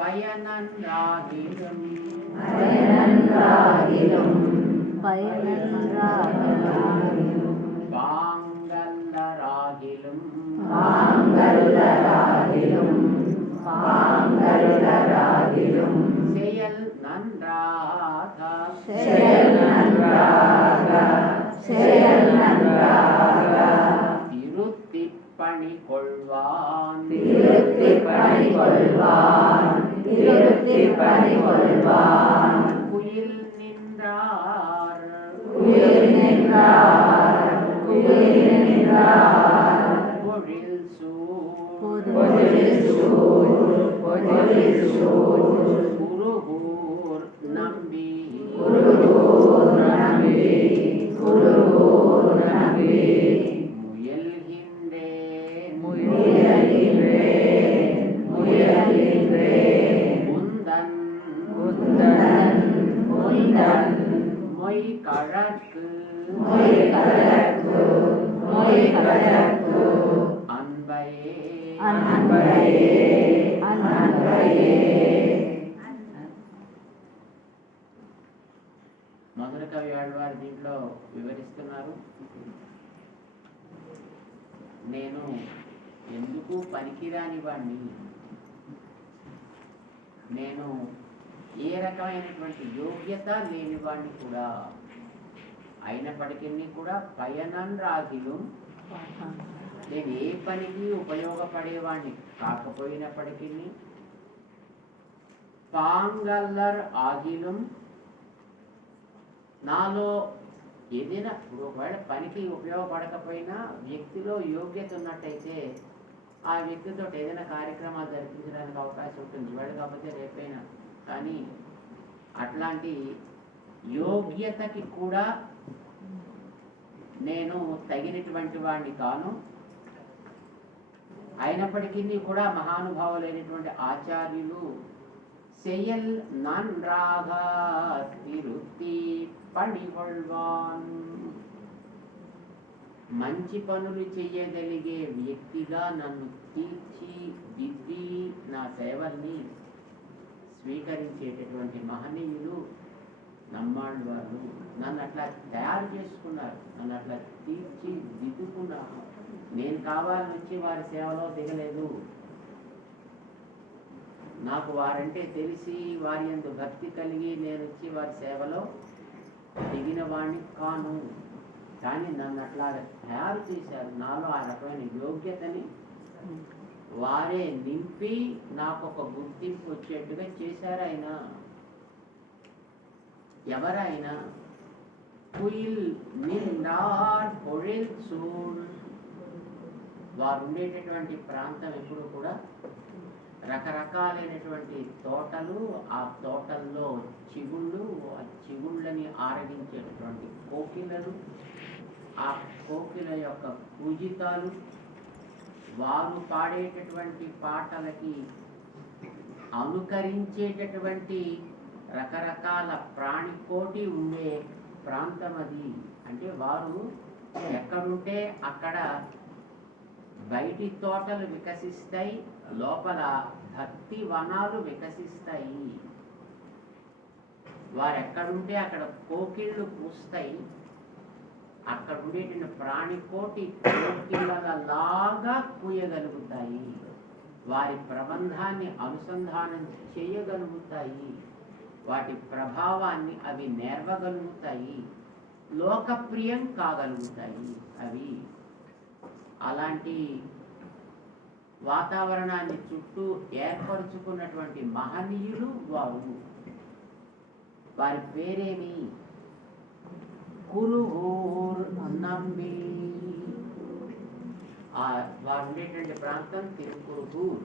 பயனன்றாகிலும் பாங்கல்லராகிலும் செயல் நன்றாக திருத்திப் பணி கொள்வான் குயில் நின்றார் பொழில் சூழ் குருகூர் நம்பி மொய் கழற்கு அன்பையே మధుర కవి ఆళ్వారు దీంట్లో వివరిస్తున్నారు. నేను ఎందుకు పనికిరాని వాణ్ణి, నేను ఏ రకమైనటువంటి యోగ్యత లేని వాడిని కూడా అయినప్పటికీ కూడా పయనన్రాగిలు, నేను ఏ పనికి ఉపయోగపడేవాడిని కాకపోయినప్పటికీ పాంగల్లర్ ఆగిలం, నాలో ఏదైనా ఒకవేళ పనికి ఉపయోగపడకపోయినా వ్యక్తిలో యోగ్యత ఉన్నట్టయితే ఆ వ్యక్తితో ఏదైనా కార్యక్రమాలు జరిపించడానికి అవకాశం ఉంటుంది, ఇవాళ కాకపోతే రేపైనా. కానీ అట్లాంటి యోగ్యతకి కూడా నేను తగినటువంటి వాడిని కాను. అయినప్పటికీ కూడా మహానుభావులైనటువంటి ఆచార్యులు செயல் நன்றாக திருத்தி పణికొల్వాన్, మంచి పనులు చేయగలిగే వ్యక్తిగా నన్ను తీర్చిదిద్ది నా సేవల్ని స్వీకరించేటటువంటి మహనీయులు నమ్మాళ్ళు వాళ్ళు నన్ను అట్లా తయారు చేసుకున్నారు, నన్ను అట్లా తీర్చిదిద్దుకున్నారు. నేను కావాలని వచ్చి వారి సేవలో దిగలేదు. నాకు వారంటే తెలిసి వారి యందు భక్తి కలిగి నేను వచ్చి వారి సేవలో దిగిన వాడిని కాను. కానీ నన్ను అట్లా తయారు చేశారు, నాలో ఆ రకమైన యోగ్యతని వారే నింపి నాకు ఒక గుర్తింపు వచ్చేట్టుగా చేశారు. ఆయన ఎవరైనా కుయిల్ నిండార్ పొழிల్ సూళ్, వారు ఉండేటటువంటి ప్రాంతం ఎప్పుడు కూడా రకరకాలైనటువంటి తోటలు, ఆ తోటల్లో చిగుళ్ళు, ఆ చిగుళ్ళని ఆరగించేటటువంటి కోకిలలు, ఆ కోకిల యొక్క పూజితాలు, వారు పాడేటటువంటి పాటలకి అనుకరించేటటువంటి రకరకాల ప్రాణికోటి ఉండే ప్రాంతం అది. అంటే వారు ఎక్కడుంటే అక్కడ బయటి తోటలు వికసిస్తాయి, లోపల భక్తి వనాలు వికసిస్తాయి. వారు ఎక్కడుంటే అక్కడ కోకిళ్ళు పూస్తాయి, అక్కడ ఉండేటువంటి ప్రాణికోటి కోకిళ్ళలాగా కూయగలుగుతాయి, వారి ప్రబంధాన్ని అనుసంధానం చేయగలుగుతాయి, వాటి ప్రభావాన్ని అవి నేర్వగలుగుతాయి, లోకప్రియం కాగలుగుతాయి. అవి అలాంటి వాతావరణాన్ని చుట్టూ ఏర్పరచుకున్నటువంటి మహనీయులు వారు. వారి పేరేమి? కురుహూర్ నంబి. వారు ఉండేటువంటి ప్రాంతం తిరుకురుహూర్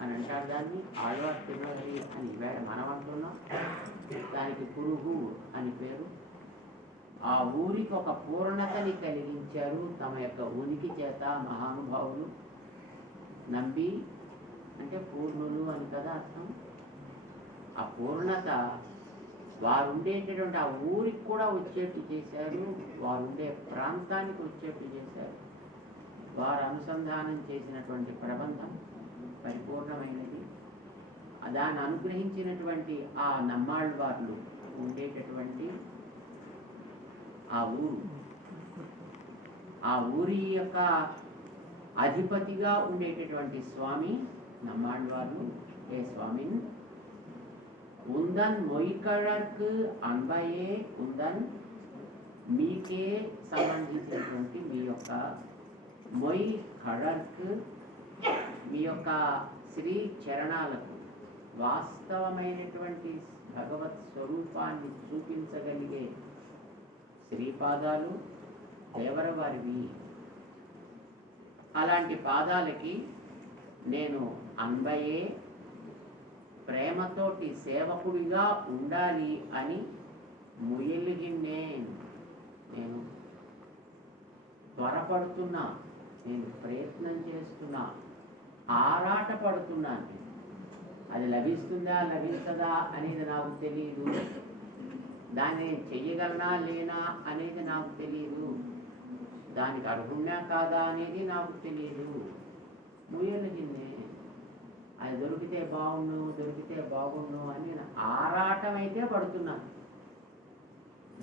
అని అంటారు. దాన్ని ఆళ్వార్ తిరునగరి అని మనం అంటున్నాం, దానికి కురుహూర్ అని పేరు. ఆ ఊరికి ఒక పూర్ణతని కలిగించారు తమ యొక్క ఉనికి చేత మహానుభావులు. నంబి అంటే పూర్ణులు అని కదా అర్థం. ఆ పూర్ణత వారు ఉండేటటువంటి ఆ ఊరికి కూడా వచ్చేట్టు చేశారు, వారు ఉండే ప్రాంతానికి వచ్చేట్టు చేశారు. వారు అనుసంధానం చేసినటువంటి ప్రబంధం పరిపూర్ణమైనది. దాన్ని అనుగ్రహించినటువంటి ఆ నమ్మాళ్ళవార్లు ఉండేటటువంటి ఆ ఊరు, ఆ ఊరి యొక్క అధిపతిగా ఉండేటటువంటి స్వామి నమ్మాళ్ళవారు ఏ స్వామిని ఉందన్ మొయ్కళర్కు అన్వయే ఉందన్ మీకే సంబంధించినటువంటి మీ యొక్క మొయ్ కళర్కు మీ యొక్క శ్రీ చరణాలకు వాస్తవమైనటువంటి భగవత్ స్వరూపాన్ని చూపించగలిగే శ్రీపాదాలు దేవరవారివి. అలాంటి పాదాలకి నేను అన్వయే ప్రేమతోటి సేవకుడిగా ఉండాలి అని ముయలుగిన్నేన్ నేను త్వరపడుతున్నా, నేను ప్రయత్నం చేస్తున్నా, ఆరాట పడుతున్నాను. అది లభిస్తుందా లభిస్తుందా అనేది నాకు తెలియదు, దాన్ని చెయ్యగలనా లేనా అనేది నాకు తెలియదు, దానికి అర్హున్నా కాదా అనేది నాకు తెలియదు. ముయలుగిన్నే అది దొరికితే బాగుండు అని నేను ఆరాటం అయితే పడుతున్నాను.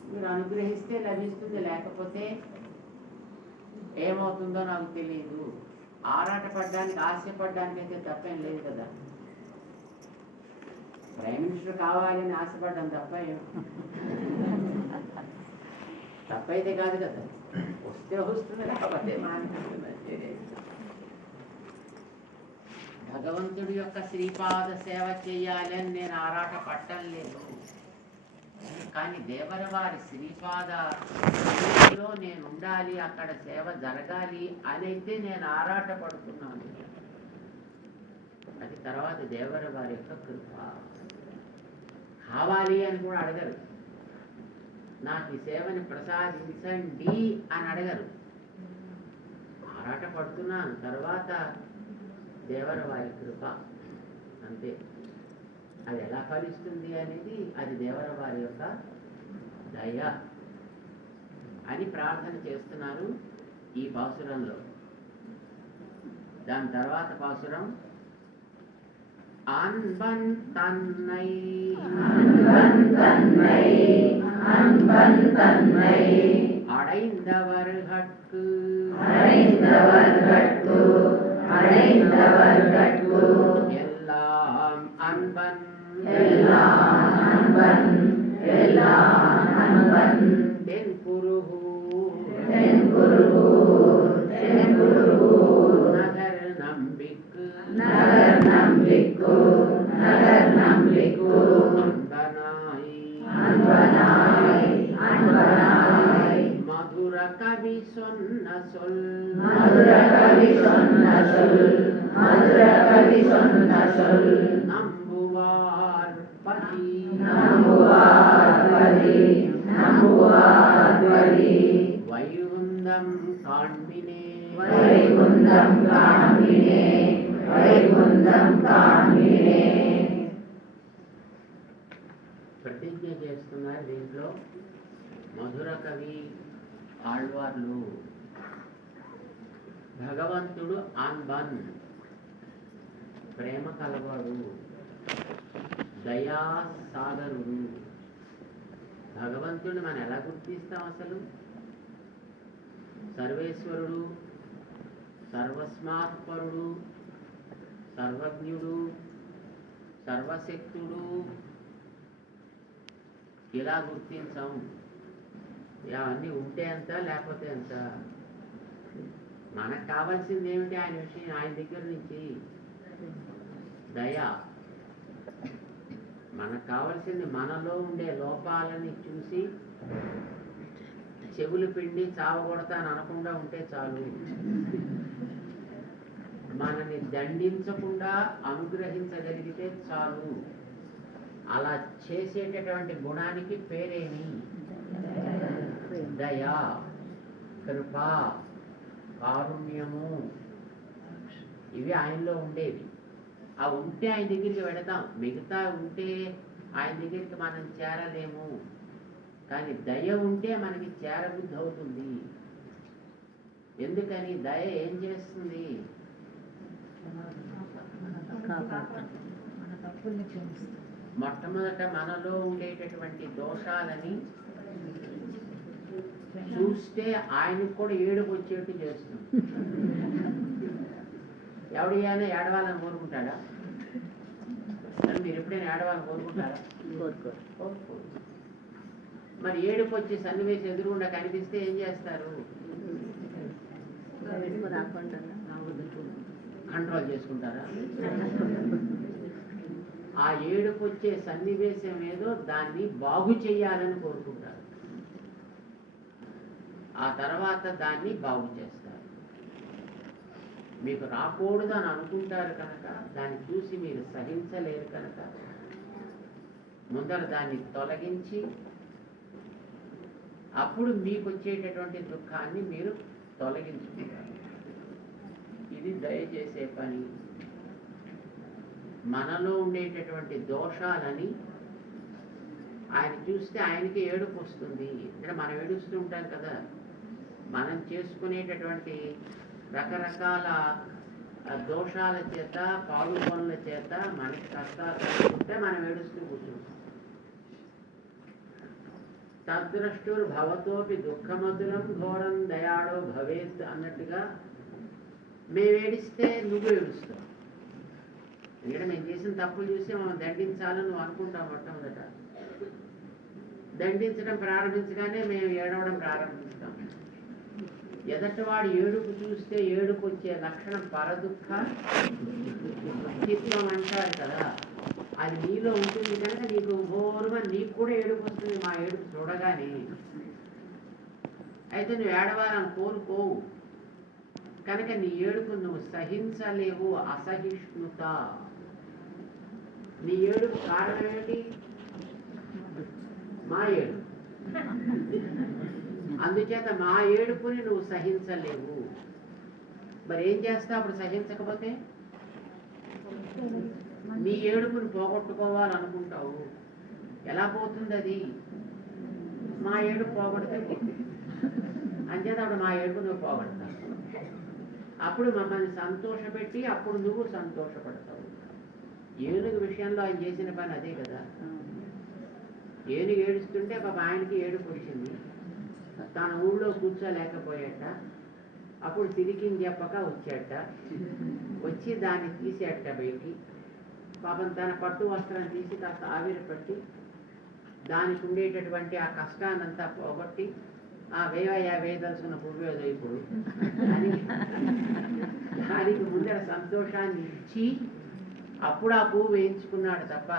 మీరు అనుగ్రహిస్తే లభిస్తుంది, లేకపోతే ఏమవుతుందో నాకు తెలియదు. ఆరాట పడ్డానికి ఆశపడ్డానికి అయితే తప్పేం లేదు కదా. ప్రైమ్ మినిస్టర్ కావాలని ఆశపడ్డాం తప్పైతే కాదు కదా. వస్తే వస్తుంది, లేకపోతే మానేస్తుంది. భగవంతుడి యొక్క శ్రీపాద సేవ చేయాలని నేను ఆరాట పట్టం లేదు, కానీ దేవరవారి శ్రీపాదలో నేను ఉండాలి, అక్కడ సేవ జరగాలి అని అయితే నేను ఆరాట పడుతున్నాను. అది తర్వాత దేవరవారి యొక్క కృప. కావాలి అని కూడా అడగరు, నాకు ఈ సేవని ప్రసాదించండి అని అడగరు. ఆరాట పడుతున్నాను, తర్వాత దేవరవారి కృప అంతే. అది ఎలా ఫలిస్తుంది అనేది అది దేవరవారి యొక్క దయ అని ప్రార్థన చేస్తున్నారు ఈ పాసురంలో. దాని తర్వాత పాసురం అన్బన్ తన్నై அடைந்தவர்கட்கு எல்லாம் அன்பன் தென் குருகு நகர் நம்பிக்கு அன்பனாய் மதுர கவி சொன்ன சொல் நம்புவார் பதி வைகுந்தம் காண்பினே ప్రతిజ్ఞ చేస్తున్నారు దీంట్లో మధుర కవి ఆళ్వార్లు. భగవంతుడు ఆన్బన్ ప్రేమ కలవాడు, దయా సాగరుడు. భగవంతుడిని మనం ఎలా గుర్తిస్తాం అసలు? సర్వేశ్వరుడు, సర్వస్మాత్పరుడు, సర్వజ్ఞుడు, సర్వశక్తుడు ఇలా గుర్తించాం. అవన్నీ ఉంటే ఎంత లేకపోతే ఎంత? మనకు కావాల్సింది ఏమిటి? ఆయన విషయం, ఆయన దగ్గర నుంచి దయ. మనకు కావాల్సింది మనలో ఉండే లోపాలని చూసి చెవులు పిండి చావగొడతాను అనకుండా ఉంటే చాలు. మనని దండించకుండా అనుగ్రహించగలిగితే చాలు. అలా చేసేటటువంటి గుణానికి పేరేమి? దయ, కృప, కారుణ్యము. ఇవి ఆయనలో ఉండేవి. అవి ఉంటే ఆయన దగ్గరికి వెళతాం. మిగతా ఉంటే ఆయన దగ్గరికి మనం చేరలేము. కానీ దయ ఉంటే మనకి చేరబుద్ధి అవుతుంది. ఎందుకని? దయ ఏం చేస్తుంది? మొట్టమొదట మనలో ఉండేటటువంటి దోషాలని చూస్తే ఆయనకు కూడా ఏడుపు వచ్చేట్టు చేస్తుంది. ఎవడైనా ఏడవాలని కోరుకుంటాడా? మీరు ఎప్పుడైనా ఏడవాలని కోరుకుంటారా? కోరుకోరు. మరి ఏడుపు వచ్చి సన్నివేశం ఎదురుగుండా కనిపిస్తే ఏం చేస్తారు? కంట్రోల్ చేసుకుంటారా? ఆ ఏడుపు వచ్చే సన్నివేశం ఏదో దాన్ని బాగు చేయాలని కోరుకుంటారు. ఆ తర్వాత దాన్ని బాగు చేస్తారు. మీకు రాకూడదు అని అనుకుంటారు కనుక, దాన్ని చూసి మీరు సహించలేరు కనుక ముందర దాన్ని తొలగించి అప్పుడు మీకు వచ్చేటటువంటి దుఃఖాన్ని మీరు తొలగించుకుంటారు. ఇది దయచేసే పని. మనలో ఉండేటటువంటి దోషాలని ఆయన చూస్తే ఆయనకి ఏడుపు వస్తుంది. అంటే మనం ఏడుస్తూ ఉంటాం కదా, మనం చేసుకునేటటువంటి రకరకాల దోషాల చేత, పాడు పనుల చేత మనకి కష్టాలు ఉంటే మనం ఏడుస్తూ కూర్చుంటాం. తద్ద్రష్టుర్ భవతోపి దుఃఖమధురం ఘోరం దయాళో భవేత్ అన్నట్టుగా మేము ఏడిస్తే నువ్వు ఏడుస్తావు. ఎందుకంటే మేము చేసిన తప్పులు చూసి మనం దండించాలని నువ్వు అనుకుంటావు. మొట్టమొదట దండించడం ప్రారంభించగానే మేము ఏడవడం ప్రారంభిస్తాం. ఎదటివాడు ఏడుపు చూస్తే ఏడుపు వచ్చే లక్షణం పరదుఃఖ చిత్తం అంటారు కదా, అది నీలో ఉంటుంది కనుక నీకు ఘోరుగా నీకు కూడా ఏడుపు వస్తుంది మా ఏడుపు చూడగానే. అయితే నువ్వు ఏడవాలని కోరుకోవు కనుక నీ ఏడుపు నువ్వు సహించలేవు. అసహిష్ణుత. నీ ఏడుపు కారణం ఏంటి? మా ఏడుపు. అందుచేత మా ఏడుపుని నువ్వు సహించలేవు. మరి ఏం చేస్తావు అప్పుడు సహించకపోతే? నీ ఏడుపుని పోగొట్టుకోవాలనుకుంటావు. ఎలా పోతుంది అది? మా ఏడుపు పోగొడితే అంచేత అప్పుడు మా ఏడుపు నువ్వు పోగొడతావు. అప్పుడు మమ్మల్ని సంతోషపెట్టి అప్పుడు నువ్వు సంతోషపడతావు. ఏనుగు విషయంలో ఆయన చేసిన పని అదే కదా. ఏనుగు ఏడుస్తుంటే పాప ఆయనకి ఏడుపు వచ్చింది. తన ఊళ్ళో కూర్చోలేకపోయాట. అప్పుడు తిరిగి చెప్పక వచ్చాట. వచ్చి దాన్ని తీసేట బయటికి. పాపం తన పట్టు వస్త్రాన్ని తీసి కాస్త ఆవిరి పట్టి దానికి ఉండేటటువంటి ఆ కష్టాన్నంతా పోగొట్టి ఆ వేదలుసుకున్న పువ్వేదో ఇప్పుడు దానికి ముందర సంతోషాన్ని ఇచ్చి అప్పుడు ఆ పువ్వు వేయించుకున్నాడు తప్ప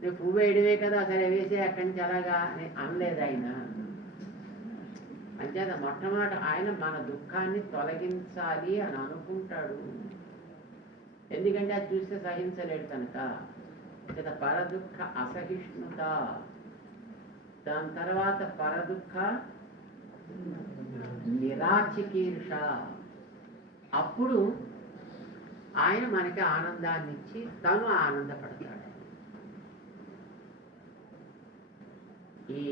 నువ్వు పువ్వు వేయడమే కదా సరే వేసే అక్కడి నుంచి అలాగా అనలేదు ఆయన. అంచేత మొట్టమొదట ఆయన మన దుఃఖాన్ని తొలగించాలి అని అనుకుంటాడు. ఎందుకంటే అది చూస్తే సహించలేడు కనుక. అంచేత పరదుఃఖ అసహిష్ణుత. దాని తర్వాత పరదుఃఖ నిరాచికీర్ష. అప్పుడు ఆయన మనకి ఆనందాన్ని ఇచ్చి తను ఆనందపడతాడు. ఈ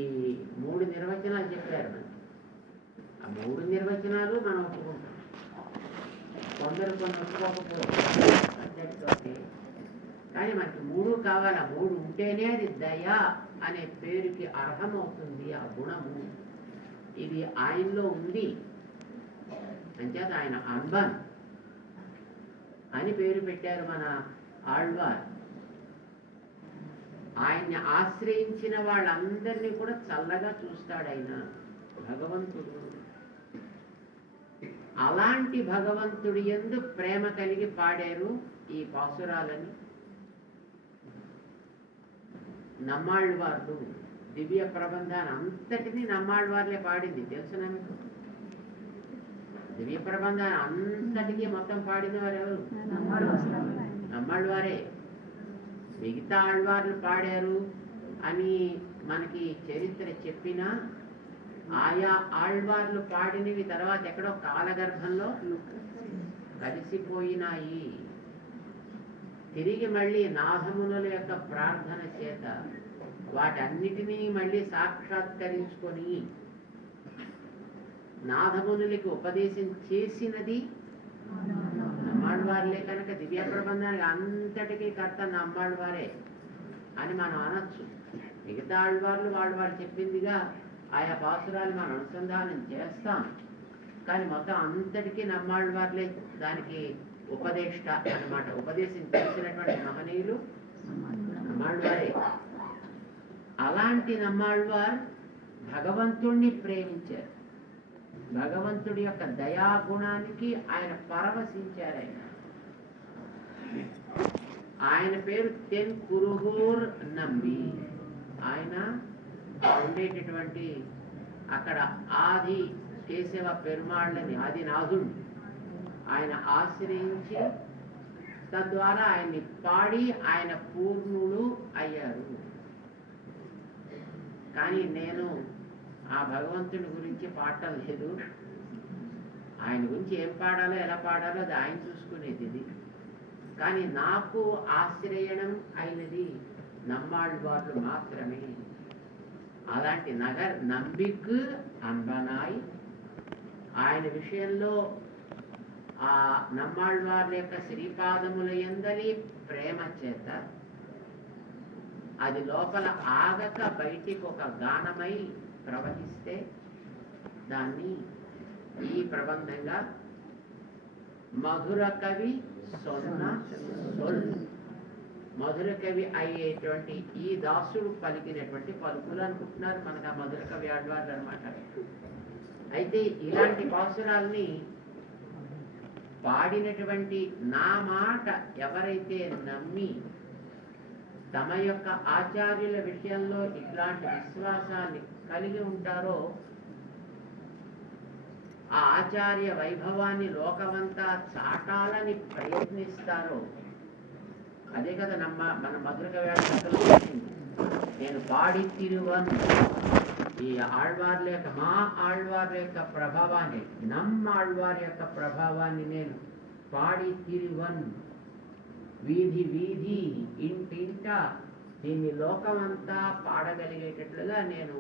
3 నిర్వచనాలు చెప్పారు మనకి. ఆ 3 నిర్వచనాలు మనం ఒప్పుకుంటాం. కొందరు కొన్ని ఒప్పుకోకపోతే కానీ మనకి 3 కావాలి. ఆ 3 ఉంటేనే అది దయ అనే పేరుకి అర్హమవుతుంది. ఆ గుణము ఇది ఆయనలో ఉంది. అంచేత ఆయన అన్బన్ అని పేరు పెట్టారు మన ఆళ్వార్. ఆయన్ని ఆశ్రయించిన వాళ్ళందరినీ కూడా చల్లగా చూస్తాడు ఆయన భగవంతుడు. అలాంటి భగవంతుడి యందు ప్రేమ కలిగి పాడారు ఈ పాసురాలని నమ్మాళ్ళవార్లు. దివ్య ప్రబంధాన్ని అంతటినీ నమ్మాళ్ళవార్లే పాడింది. తెలుసునా మీకు? దివ్య ప్రబంధాన్ని అంతటికీ మొత్తం పాడిన వారు ఎవరు? నమ్మాళ్ళవారే. మిగతా ఆళ్వార్లు పాడారు అని మనకి చరిత్ర చెప్పినా ఆయా ఆళ్వార్లు పాడినవి తర్వాత ఎక్కడో కాలగర్భంలో కలిసిపోయినాయి. తిరిగి మళ్ళీ నాథమునుల యొక్క ప్రార్థన చేత వాటన్నిటినీ మళ్ళీ సాక్షాత్కరించుకొని నాథమునులకి ఉపదేశం చేసినది నమ్మాళ్ళవారులే కనుక దివ్య ప్రబంధానికి అంతటికీ కర్త నమ్మాళ్ళవారే అని మనం అనొచ్చు. మిగతా ఆళ్వార్లు వాళ్ళు చెప్పిందిగా ఆయా పాసురాలు మనం అనుసంధానం చేస్తాం, కానీ మొత్తం అంతటికీ నమ్మాళ్ళవారులే దానికి ఉపదేష్ట అన్నమాట. ఉపదేశం చేసినటువంటి మహనీయులు నమ్మాళ్ళవారే. అలాంటి నమ్మాళ్ళవారు భగవంతుణ్ణి ప్రేమించారు. భగవంతుడి యొక్క దయాగుణానికి ఆయన పరవశించారు. ఆయన పేరు తెన్ కురుగూర్ నంబి. ఆయన ఉండేటటువంటి అక్కడ ఆది కేశవ పెరుమాళ్ళని ఆదినాథుడు ఆయన ఆశ్రయించి తద్వారా ఆయన్ని పాడి ఆయన పూర్ణుడు అయ్యారు. కానీ నేను ఆ భగవంతుడి గురించి పాడటం లేదు. ఆయన గురించి ఏం పాడాలో ఎలా పాడాలో అది ఆయన చూసుకునేది ఇది. కానీ నాకు ఆశ్రయణం అయినది నమ్మాళ్ళవార్లు మాత్రమే. అలాంటి నగర్ నంబిక్ అంబనాయ్ ఆయన విషయంలో ఆ నమ్మాళ్ళవార్ల యొక్క శ్రీపాదముల యందలి ప్రేమ చేత అది లోపల ఆగక బయటికి ఒక గానమై ప్రవహిస్తే దాన్ని ఈ ప్రబంధంగా మధుర కవి సొన్న సొల్, మధుర కవి అయ్యేటువంటి ఈ దాసుడు పలికినటువంటి పలుకులు అనుకుంటున్నారు మనకు ఆ మధుర కవి ఆళ్వార్లు అనమాట. అయితే ఇలాంటి పాసురాల్ని పాడినటువంటి నా మాట ఎవరైతే నమ్మి తమ యొక్క ఆచార్యుల విషయంలో ఇట్లాంటి విశ్వాసాన్ని కలిగి ఉంటారో ఆ ఆచార్య వైభవాన్ని లోకమంతా చాటాలని ప్రయత్నిస్తారో అదే కదా మన మధుర కవి నేను పాడి తిరువన్. ఈ ఆళ్వార్ల యొక్క మా ఆళ్వార్ల యొక్క ప్రభావాన్ని నమ్మాళ్వారి యొక్క ప్రభావాన్ని నేను పాడి తిరువన్. వీధి వీధి ఇంటింట దీన్ని లోకమంతా పాడగలిగేటట్లుగా నేను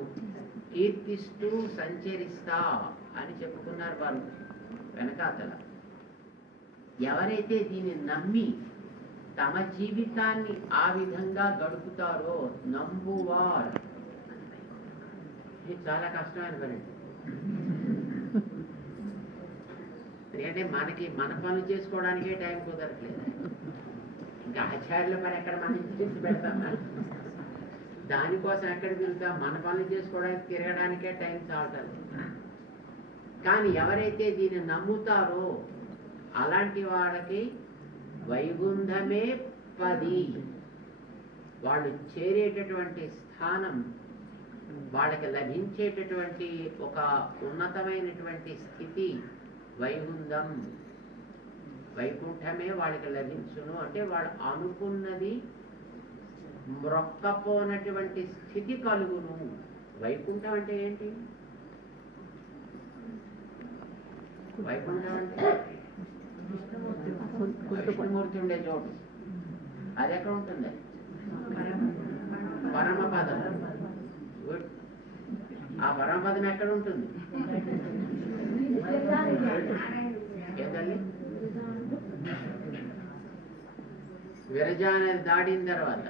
కీర్తిస్తూ సంచరిస్తా అని చెప్పుకున్నారు వారు వెనకాతల. ఎవరైతే దీన్ని నమ్మి తమ జీవితాన్ని ఆ విధంగా గడుపుతారో నంబువార్. ఇది చాలా కష్టమైన పని. ఎందుకంటే మనకి మన పనులు చేసుకోవడానికే టైం కుదరట్లేదు. ఇంకా ఆచార్యుల పని ఎక్కడ మనం చేసి పెడతాం, దానికోసం ఎక్కడ తిరుగుతాం, మన పనులు చేసుకోవడానికి తిరగడానికే టైం చాలదు. కానీ ఎవరైతే దీన్ని నమ్ముతారో అలాంటి వాళ్ళకి వైగుంధమే 10. వాళ్ళు చేరేటటువంటి స్థానం, వాళ్ళకి లభించేటటువంటి ఒక ఉన్నతమైనటువంటి స్థితి వైగుంధం, వైకుంఠమే వాళ్ళకి లభించును. అంటే వాళ్ళు అనుకున్నది మ్రొక్కపోనటువంటి స్థితి కలుగును. వైకుంఠం అంటే ఏంటి? వైకుంఠం అంటే విష్ణుమూర్తి ఉండే చోటు. అది ఎక్కడ ఉంటుంది? పరమపదం. ఆ పరమపదం ఎక్కడ ఉంటుంది? ఏదండి? విరజా అనేది దాటిన తర్వాత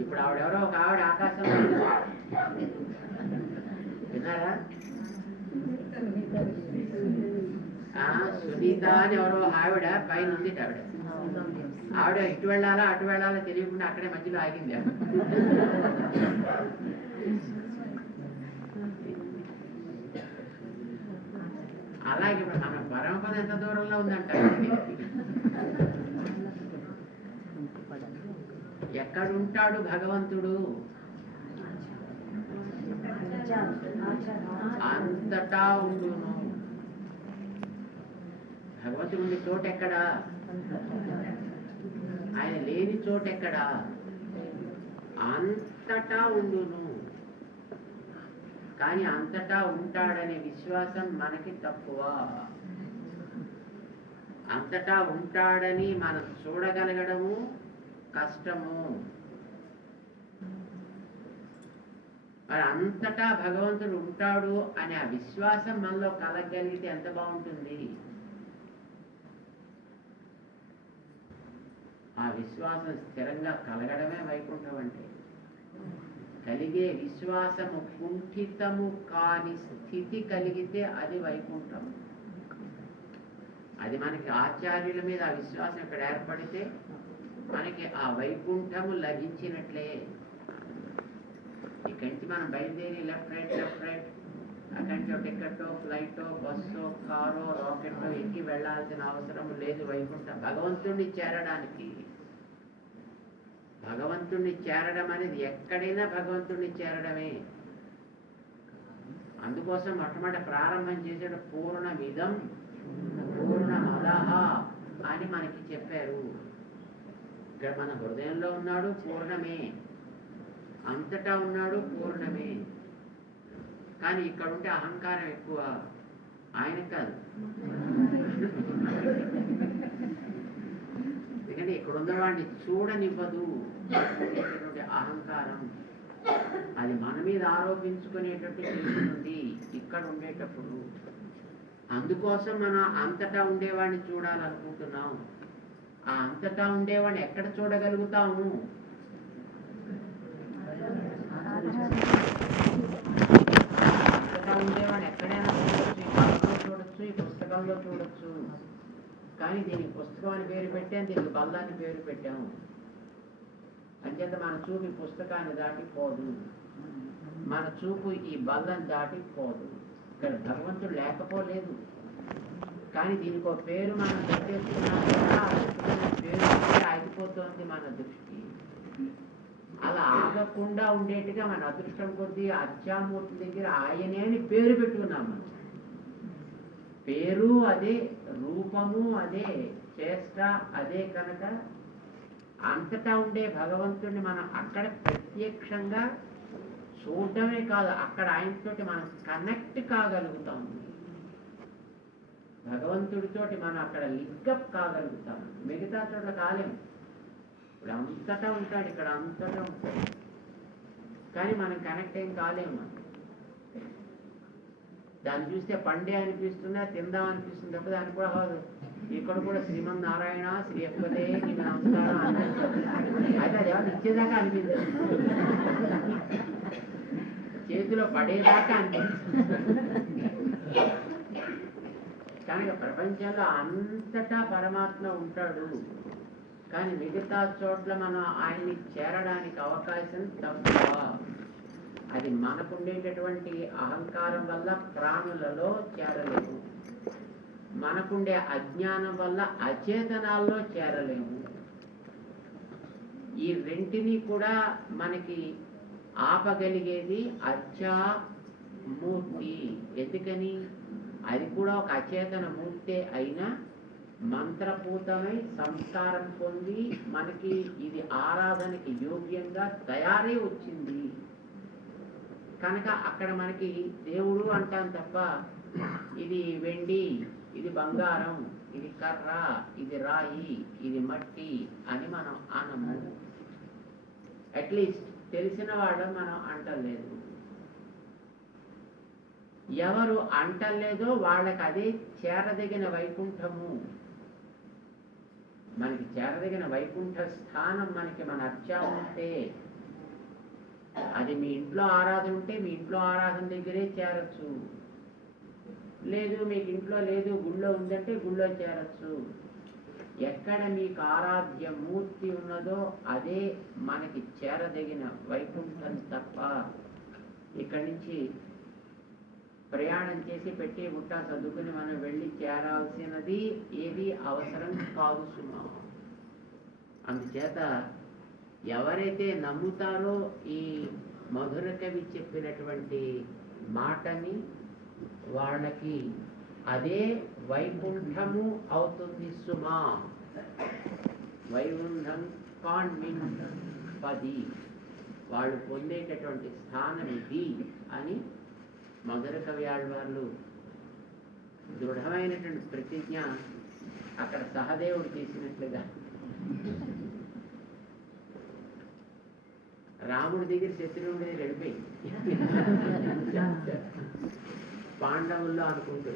ఇప్పుడు ఆవిడెవరో ఒక ఆవిడ ఆకాశంలో విన్నారా? సునీత అని ఎవరో ఆవిడ పైన ఉంది. ఆవిడ ఇటు వెళ్ళాలా అటు వెళ్ళాలా తెలియకుండా అక్కడే మధ్యలో ఆగింది. అలాగే మన పరమపద ఎంత దూరంలో ఉందంట. ఎక్కడుంటాడు భగవంతుడు? అంతటా ఉండును. భగవంతుడు ఉండే చోటు ఎక్కడా? ఆయన లేని చోటు ఎక్కడా? అంతటా ఉండును. కానీ అంతటా ఉంటాడనే విశ్వాసం మనకి తక్కువ. అంతటా ఉంటాడని మనం చూడగలగడము కష్టము. మరి అంతటా భగవంతుడు ఉంటాడు అనే ఆ విశ్వాసం మనలో కలగలిగితే ఎంత బాగుంటుంది. ఆ విశ్వాసం స్థిరంగా కలగడమే వైకుంఠం అంటే. కలిగే విశ్వాసము కుంఠితము కాని స్థితి కలిగితే అది వైకుంఠం. అది మనకి ఆచార్యుల మీద ఆ విశ్వాసం ఇక్కడ ఏర్పడితే మనకి ఆ వైకుంఠము లభించినట్లే. ఇక్కడి నుంచి మనం బయలుదేరి లెఫ్ట్ రైట్ అక్కడి నుంచి టికెట్టో ఫ్లైటో బస్సో కారో రాకెట్టో ఎక్కి వెళ్ళాల్సిన అవసరం లేదు వైకుంఠం. భగవంతుడిని చేరడానికి, భగవంతుడిని చేరడం అనేది ఎక్కడైనా భగవంతుడిని చేరడమే. అందుకోసం మొట్టమొదటి ప్రారంభం చేసేట పూర్ణమిదం పూర్ణమదః అని మనకి చెప్పారు. ఇక్కడ మన హృదయంలో ఉన్నాడు పూర్ణమే, అంతటా ఉన్నాడు పూర్ణమే. కానీ ఇక్కడ ఉంటే అహంకారం ఎక్కువ, ఆయన కాదు. ఎందుకంటే ఇక్కడ ఉన్నవాడిని చూడనివ్వదు అహంకారం. అది మన మీద ఆరోపించుకునేటట్టు చేస్తుంది ఇక్కడ ఉండేటప్పుడు. అందుకోసం మనం అంతటా ఉండేవాడిని చూడాలనుకుంటున్నాం. ఆ అంతటా ఉండేవాడిని ఎక్కడ చూడగలుగుతాము? అంతటా ఉండేవాడిని ఎక్కడైనా చూడొచ్చు. ఈ బల్లలో చూడొచ్చు, ఈ పుస్తకంలో చూడొచ్చు. కానీ దీనికి పుస్తకం అని పేరు పెట్టాం, దీనికి బల్లాన్ని పేరు పెట్టాము. అంచేత మన చూపు పుస్తకాన్ని దాటిపోదు, మన చూపు ఈ బల్లని దాటిపోదు. ఇక్కడ భగవంతుడు లేకపోలేదు, కానీ దీనికి ఒక పేరు మనం పెట్టేసుకున్నాం. పేరు ఆగిపోతుంది మన దృష్టి. అలా ఆగకుండా ఉండేట్టుగా మన అదృష్టం కొద్దీ అత్యామూర్తి దగ్గర ఆయనే అని పేరు పెట్టుకున్నాం. మనం పేరు అదే, రూపము అదే, చేష్ట అదే. కనుక అంతటా ఉండే భగవంతుడిని మనం అక్కడ ప్రత్యక్షంగా చూడటమే కాదు, అక్కడ ఆయనతోటి మనం కనెక్ట్ కాగలుగుతాం. భగవంతుడితోటి మనం అక్కడ లింకప్ కాగలుగుతాం. మిగతా చోట్ల కాలేము. ఇప్పుడు అంతటా ఉంటాడు, ఇక్కడ అంతటా ఉంటాడు, కానీ మనం కనెక్ట్ ఏం కాలేము. దాన్ని చూస్తే పండే అనిపిస్తున్నా, తిందాం అనిపిస్తుంది తప్ప దాన్ని కూడా కాదు. ఇక్కడ కూడా శ్రీమన్ నారాయణ శ్రీ ఎప్పదే నీకు నమస్కారం అనిపిస్తుంది. అయితే అది ఎవరు ఇచ్చేదాకా అనిపించదు, చేతిలో పడేదాకా అనిపిస్తుంది. కానీ ప్రపంచంలో అంతటా పరమాత్మ ఉంటాడు, కానీ మిగతా చోట్ల మనం ఆయన్ని చేరడానికి అవకాశం తక్కువ. అది మనకుండేటటువంటి అహంకారం వల్ల ప్రాణులలో చేరలేము, మనకుండే అజ్ఞానం వల్ల అచేతనాల్లో చేరలేము. ఈ రెంటిని కూడా మనకి ఆపగలిగేది అచ్చామూర్తి. ఎందుకని? అది కూడా ఒక అచేతన మూర్తే అయినా మంత్రపూతమై సంస్కారం పొంది మనకి ఇది ఆరాధనకి యోగ్యంగా తయారై వచ్చింది. కనుక అక్కడ మనకి దేవుడు అంటాం తప్ప ఇది వెండి, ఇది బంగారం, ఇది కర్ర, ఇది రాయి, ఇది మట్టి అని మనం అనము. అట్లీస్ట్ తెలిసిన వాళ్ళం మనం అంటలేదు. ఎవరు అంటలేదో వాళ్ళకి అదే చేరదగిన వైకుంఠము. మనకి చేరదగిన వైకుంఠ స్థానం మనకి మన అర్చాము ఉంటే, అది మీ ఇంట్లో ఆరాధన ఉంటే మీ ఇంట్లో ఆరాధన దగ్గరే చేరచ్చు. లేదు మీకు ఇంట్లో లేదు, గుళ్ళో ఉందంటే గుళ్ళో చేరచ్చు. ఎక్కడ మీకు ఆరాధ్య మూర్తి ఉన్నదో అదే మనకి చేరదగిన వైకుంఠం తప్ప ఇక్కడి నుంచి ప్రయాణం చేసి పెట్టి బుట్ట చదువుకుని మనం వెళ్ళి చేరాల్సినది ఏది అవసరం కాదు సుమా. అందుచేత ఎవరైతే నమ్ముతారో ఈ మధుర కవి చెప్పినటువంటి మాటని, వాళ్ళకి అదే వైకుంఠము అవుతుంది సుమా. వైకుంఠం కాన్మిన్ పది, వాళ్ళు పొందేటటువంటి స్థానం ఇది అని మధుర కవి ఆళ్వార్లు దృఢమైనటువంటి ప్రతిజ్ఞ అక్కడ సహదేవుడు చేసినట్లుగా రాముడి దగ్గర శత్రువుడి దగ్గర వెళ్ళిపోయి పాండవుల్లో అనుకుంటూ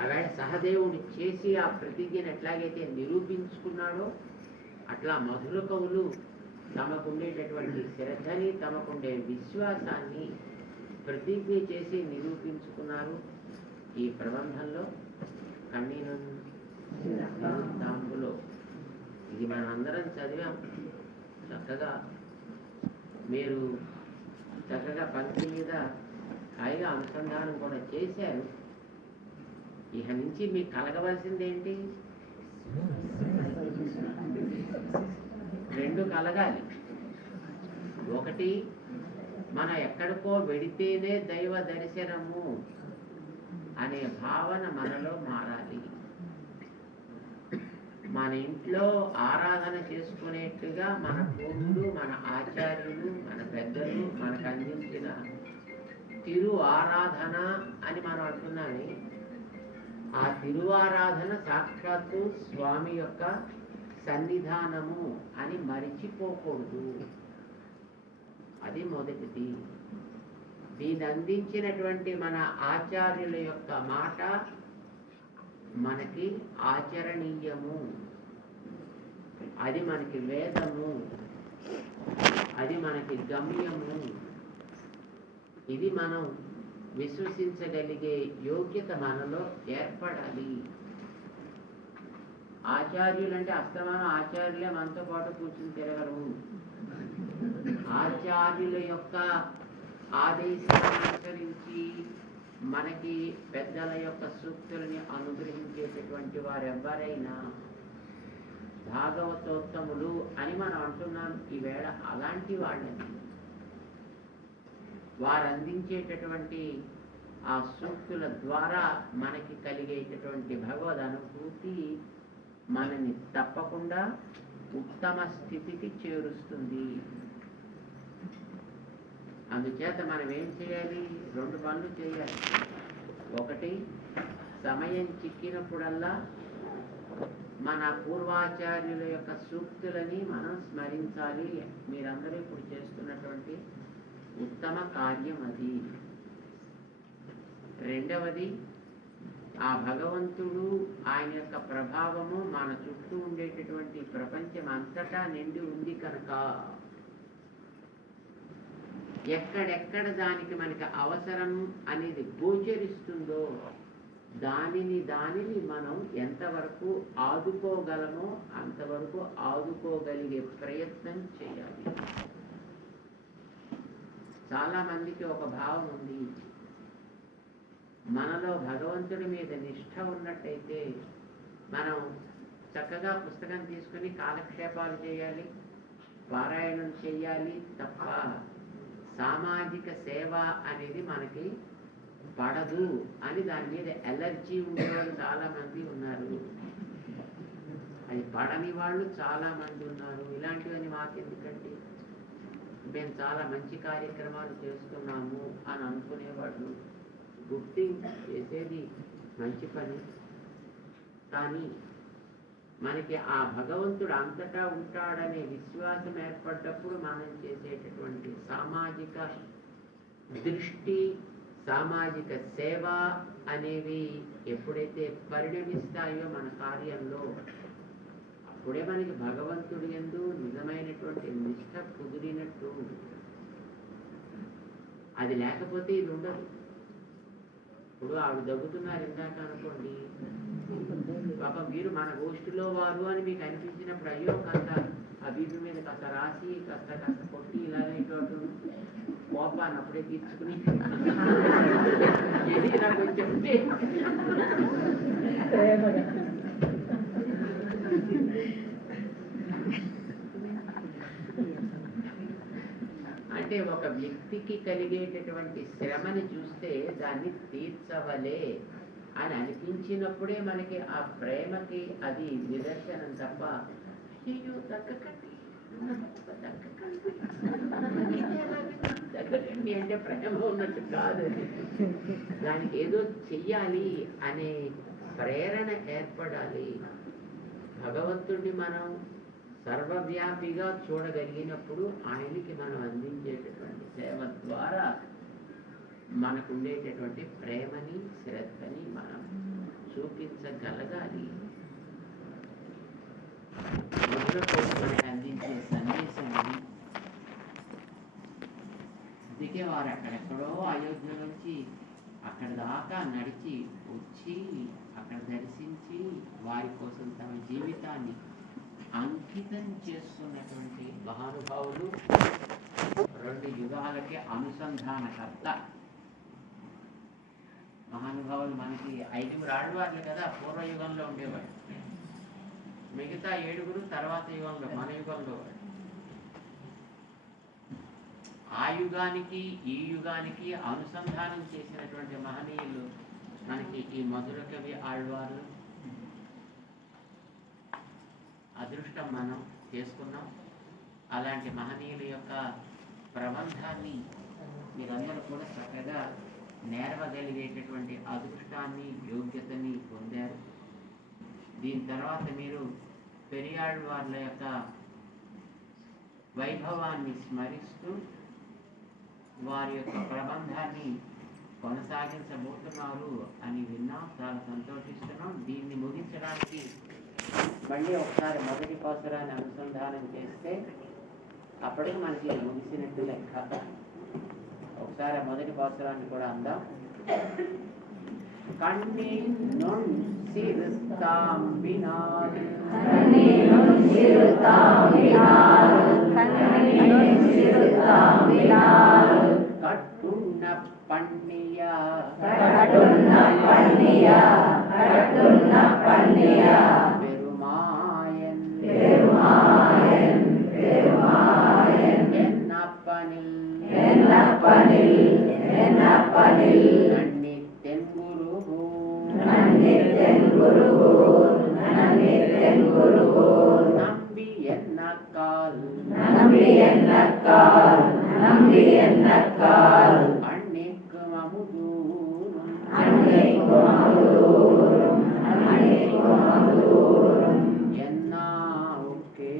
అలా సహదేవుడు చేసి ఆ ప్రతిజ్ఞను ఎట్లాగైతే నిరూపించుకున్నాడో అట్లా మధుర కవులు తమకుండేటటువంటి శ్రద్ధని తమకుండే విశ్వాసాన్ని ప్రతిజ్ఞ చేసి నిరూపించుకున్నారు. ఈ ప్రబంధంలో కన్నీనంబులో ఇది మనం అందరం చదివాం. చక్కగా మీరు చక్కగా పంక్తి మీద హాయిగా అనుసంధానం కూడా చేశారు. ఇక నుంచి మీకు కలగవలసింది ఏంటి? రెండు కలగాలి. ఒకటి, మనం ఎక్కడికో వెడితేనే దైవ దర్శనము అనే భావన మనలో మారాలి. మన ఇంట్లో ఆరాధన చేసుకునేట్టుగా మన పూర్వులు, మన ఆచార్యులు, మన పెద్దలు మనకు అందించిన తిరు ఆరాధన అని మనం అంటున్నామే, ఆ తిరువారాధన సాక్షాత్తు స్వామి యొక్క సన్నిధానము అని మరిచిపోకూడదు. అది మొదటిది. దీన్ని అందించినటువంటి మన ఆచార్యుల యొక్క మాట మనకి ఆచరణీయము, అది మనకి వేదము, అది మనకి గమ్యము. ఇది మనం విశ్వసించగలిగే యోగ్యత మనలో ఏర్పడాలి. ఆచార్యులంటే అస్తమానం ఆచార్యులే మనతో పాటు కూర్చుని తిరగరు. ఆచార్యుల యొక్క ఆదేశాలను అనుసరించి మనకి పెద్దల యొక్క సూక్తులని అనుగ్రహించేటటువంటి వారెవ్వరైనా భాగవతోత్తములు అని మనం అంటున్నాం ఈవేళ. అలాంటి వాళ్ళని వారు అందించేటటువంటి ఆ సూక్తుల ద్వారా మనకి కలిగేటటువంటి భగవద్ అనుభూతి మనని తప్పకుండా ఉత్తమ స్థితికి చేరుస్తుంది. అందుచేత మనం ఏం చేయాలి? రెండు పనులు చేయాలి. ఒకటి, సమయం చిక్కినప్పుడల్లా మన పూర్వాచార్యుల యొక్క సూక్తులని మనం స్మరించాలి. మీరందరూ ఇప్పుడు చేస్తున్నటువంటి ఉత్తమ కార్యం అది. రెండవది, ఆ భగవంతుడు ఆయన యొక్క ప్రభావము మన చుట్టూ ఉండేటటువంటి ప్రపంచం అంతటా నిండి ఉంది కనుక ఎక్కడెక్కడ దానికి మనకి అవసరం అనేది గోచరిస్తుందో దానిని మనం ఎంతవరకు ఆదుకోగలమో అంతవరకు ఆదుకోగలిగే ప్రయత్నం చేయాలి. చాలా మందికి ఒక భావం ఉంది, మనలో భగవంతుడి మీద నిష్ఠ ఉన్నట్టయితే మనం చక్కగా పుస్తకం తీసుకుని కాలక్షేపాలు చేయాలి, పారాయణం చేయాలి తప్ప సామాజిక సేవ అనేది మనకి పడదు అని దాని మీద ఎలర్జీ ఉండేవాళ్ళు చాలామంది ఉన్నారు. అది పడని వాళ్ళు చాలామంది ఉన్నారు. ఇలాంటివన్నీ మాకెందుకండి, మేము చాలా మంచి కార్యక్రమాలు చేస్తున్నాము అని అనుకునేవాళ్ళు. గుర్తి చేసేది మంచి పని, కానీ మనకి ఆ భగవంతుడు అంతటా ఉంటాడనే విశ్వాసం ఏర్పడ్డప్పుడు మనం చేసేటటువంటి సామాజిక దృష్టి, సామాజిక సేవ అనేవి ఎప్పుడైతే పరిణమిస్తాయో మన కార్యంలో, అప్పుడే మనకి భగవంతుడి యందు నిజమైనటువంటి నిష్ఠ కుదిరినట్టు. అది లేకపోతే ఇది ఉండదు. ఇప్పుడు ఆవిడ దగ్గుతున్నారు ఇందాక అనుకోండి, పాప మీరు మన గోష్ఠిలో వారు అని మీకు అనిపించినప్పుడు అయ్యో కాస్త అభివృద్ధి మీద కాస్త రాసి కాస్త కొట్టి ఇలాగే కోపాన్ని అప్పుడే తీర్చుకుని ఇలా కొంచెం అంటే ఒక వ్యక్తికి కలిగేటటువంటి శ్రమని చూస్తే దాన్ని తీర్చవలే అని అనిపించినప్పుడే మనకి ఆ ప్రేమకి అది నిదర్శనం తప్ప అయ్యో తగ్గకండి తగ్గకండి అంటే ప్రేమ ఉన్నట్టు కాదు. దానికి ఏదో చెయ్యాలి అనే ప్రేరణ ఏర్పడాలి. భగవంతుడిని మనం సర్వవ్యాపిగా చూడగలిగినప్పుడు ఆయనకి మనం అందించేటటువంటి సేవ ద్వారా మనకు ఉండేటటువంటి ప్రేమని శ్రద్ధని మనం చూపించగలగాలి. మొదలకు మనకు అందించే సందేశం ఇది. అందుకే వారు అక్కడెక్కడో అయోధ్య నుంచి అక్కడ దాకా నడిచి వచ్చి అక్కడ దర్శించి వారి కోసం తమ జీవితాన్ని అంకితం చేస్తున్నటువంటి మహానుభావులు, 2 యుగాలకి అనుసంధానకర్త మహానుభావులు. మనకి 5 ఆళ్వార్లు కదా, పూర్వయుగంలో ఉండేవాడు. మిగతా 7 తర్వాత యుగంలో, మన యుగంలో. ఆ యుగానికి ఈ యుగానికి అనుసంధానం చేసినటువంటి మహనీయులు మనకి ఈ మధుర కవి ఆళ్వార్లు. అదృష్టం మనం చేసుకున్నాం. అలాంటి మహనీయుల యొక్క ప్రబంధాన్ని మీరందరూ కూడా చక్కగా నేర్వగలిగేటటువంటి అదృష్టాన్ని, యోగ్యతని పొందారు. దీని తర్వాత మీరు పెరియాళ్వార్ల యొక్క వైభవాన్ని స్మరిస్తూ వారి యొక్క ప్రబంధాన్ని కొనసాగించబోతున్నారు అని విన్నాం. చాలా సంతోషిస్తున్నాం. దీన్ని ముగించడానికి మళ్ళీ ఒకసారి మొదటి పాసురాన్ని అనుసంధానం చేస్తే అప్పటికి మనకి ముగిసినట్టు లెక్క. ఒకసారి మొదటి పాసురాన్ని కూడా అందాం. కన్నీనున్ సిరుతాంబినాల్ కట్టున్న పన్నియ పెరుమాయన్ ఎన్నప్పనిల్ నన్ని తెన్గురువు நம்பி என்னக்கால் அன்னைக்கும் அமுதூரும் என்னாவுக்கே